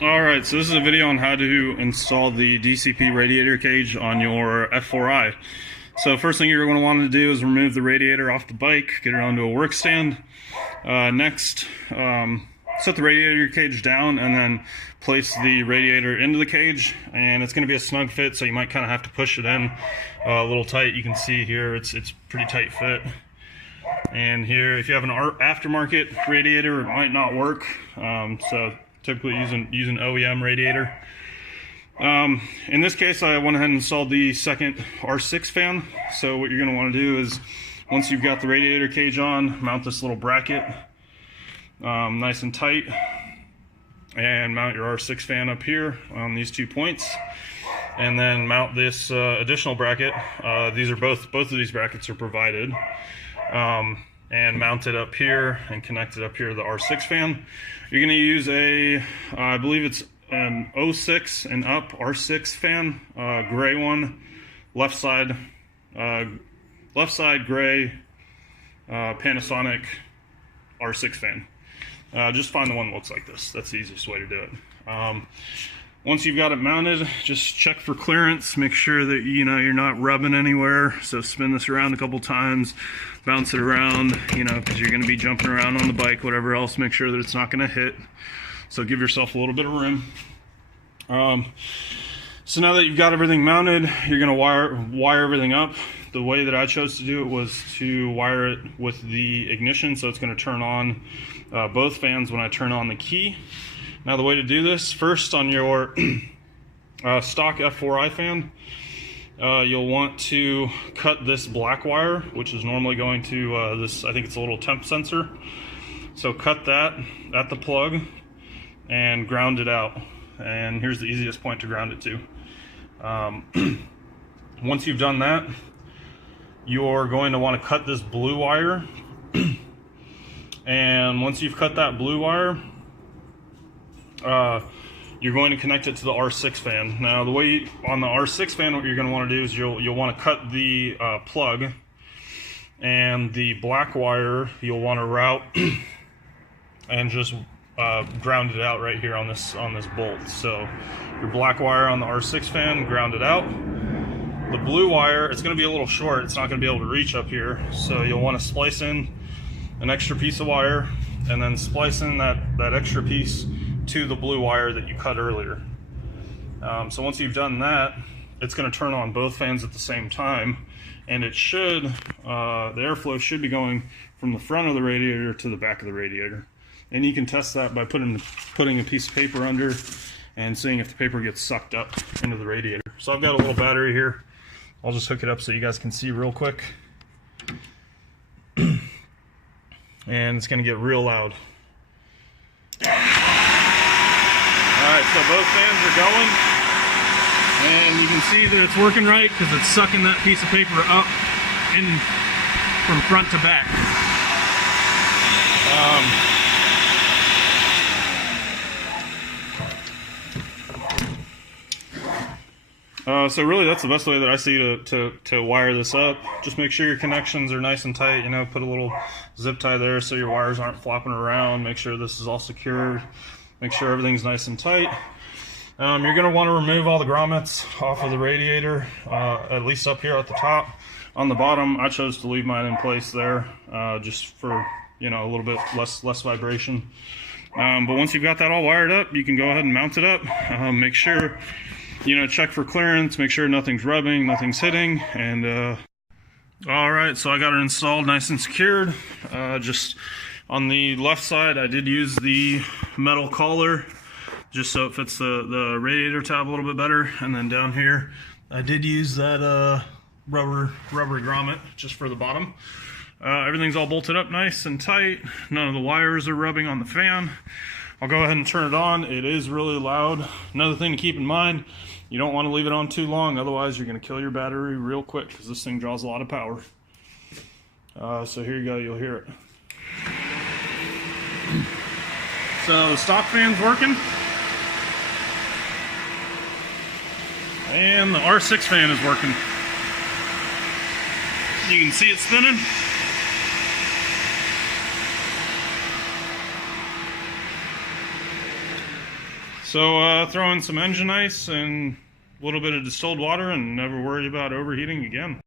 Alright, so this is a video on how to install the DCP radiator cage on your F4i. So first thing you're going to want to do is remove the radiator off the bike, get it onto a work stand. Next, set the radiator cage down and then place the radiator into the cage. And it's going to be a snug fit, so you might kind of have to push it in a little tight. You can see here it's pretty tight fit. And here, if you have an aftermarket radiator, it might not work. So typically use an OEM radiator. In this case, I went ahead and installed the second R6 fan. So what you're going to want to do is, once you've got the radiator cage on, mount this little bracket nice and tight, and mount your R6 fan up here on these 2 points, and then mount this additional bracket. These are both of these brackets are provided. And mount it up here and connect it up here to the R6 fan. You're going to use a, I believe it's an 06 and up R6 fan, gray one, left side gray, Panasonic R6 fan. Just find the one that looks like this. That's the easiest way to do it. Once you've got it mounted, just check for clearance. Make sure that you're not rubbing anywhere. So spin this around a couple times, bounce it around, because you're going to be jumping around on the bike, whatever else. Make sure that it's not going to hit. So give yourself a little bit of room. So now that you've got everything mounted, you're going to wire everything up. The way that I chose to do it was to wire it with the ignition, so it's going to turn on both fans when I turn on the key. Now the way to do this, first on your stock F4i fan, you'll want to cut this black wire, which is normally going to this, I think it's a little temp sensor. So cut that at the plug and ground it out. And here's the easiest point to ground it to. Once you've done that, you're going to want to cut this blue wire. And once you've cut that blue wire, you're going to connect it to the R6 fan. Now the way on the R6 fan, what you're going to want to do is you'll want to cut the plug, and the black wire you'll want to route and just ground it out right here on this bolt. So your black wire on the R6 fan, ground it out. The blue wire, it's going to be a little short, it's not going to be able to reach up here, so you'll want to splice in an extra piece of wire and then splice in that extra piece to the blue wire that you cut earlier. So once you've done that, it's going to turn on both fans at the same time, and it should, the airflow should be going from the front of the radiator to the back of the radiator. And you can test that by putting a piece of paper under and seeing if the paper gets sucked up into the radiator. So I've got a little battery here. I'll just hook it up so you guys can see real quick. And it's going to get real loud. Alright, so both fans are going, and you can see that it's working right because it's sucking that piece of paper up in from front to back. So really that's the best way that I see to wire this up. Just make sure your connections are nice and tight, put a little zip tie there so your wires aren't flopping around. Make sure this is all secured. Make sure everything's nice and tight. You're going to want to remove all the grommets off of the radiator, at least up here at the top. On the bottom, I chose to leave mine in place there, just for a little bit less vibration. But once you've got that all wired up, you can go ahead and mount it up. Make sure, check for clearance, make sure nothing's rubbing, nothing's hitting, and alright, so I got it installed nice and secured. Just on the left side, I did use the metal collar just so it fits the radiator tab a little bit better, and then down here I did use that rubber grommet just for the bottom. Everything's all bolted up nice and tight. None of the wires are rubbing on the fan. I'll go ahead and turn it on. It is really loud. Another thing to keep in mind, you don't want to leave it on too long, otherwise you're going to kill your battery real quick because this thing draws a lot of power. So here you go, you'll hear it. So the stock fan's working, and the R6 fan is working. You can see it's spinning. So throw in some engine ice and a little bit of distilled water and never worry about overheating again.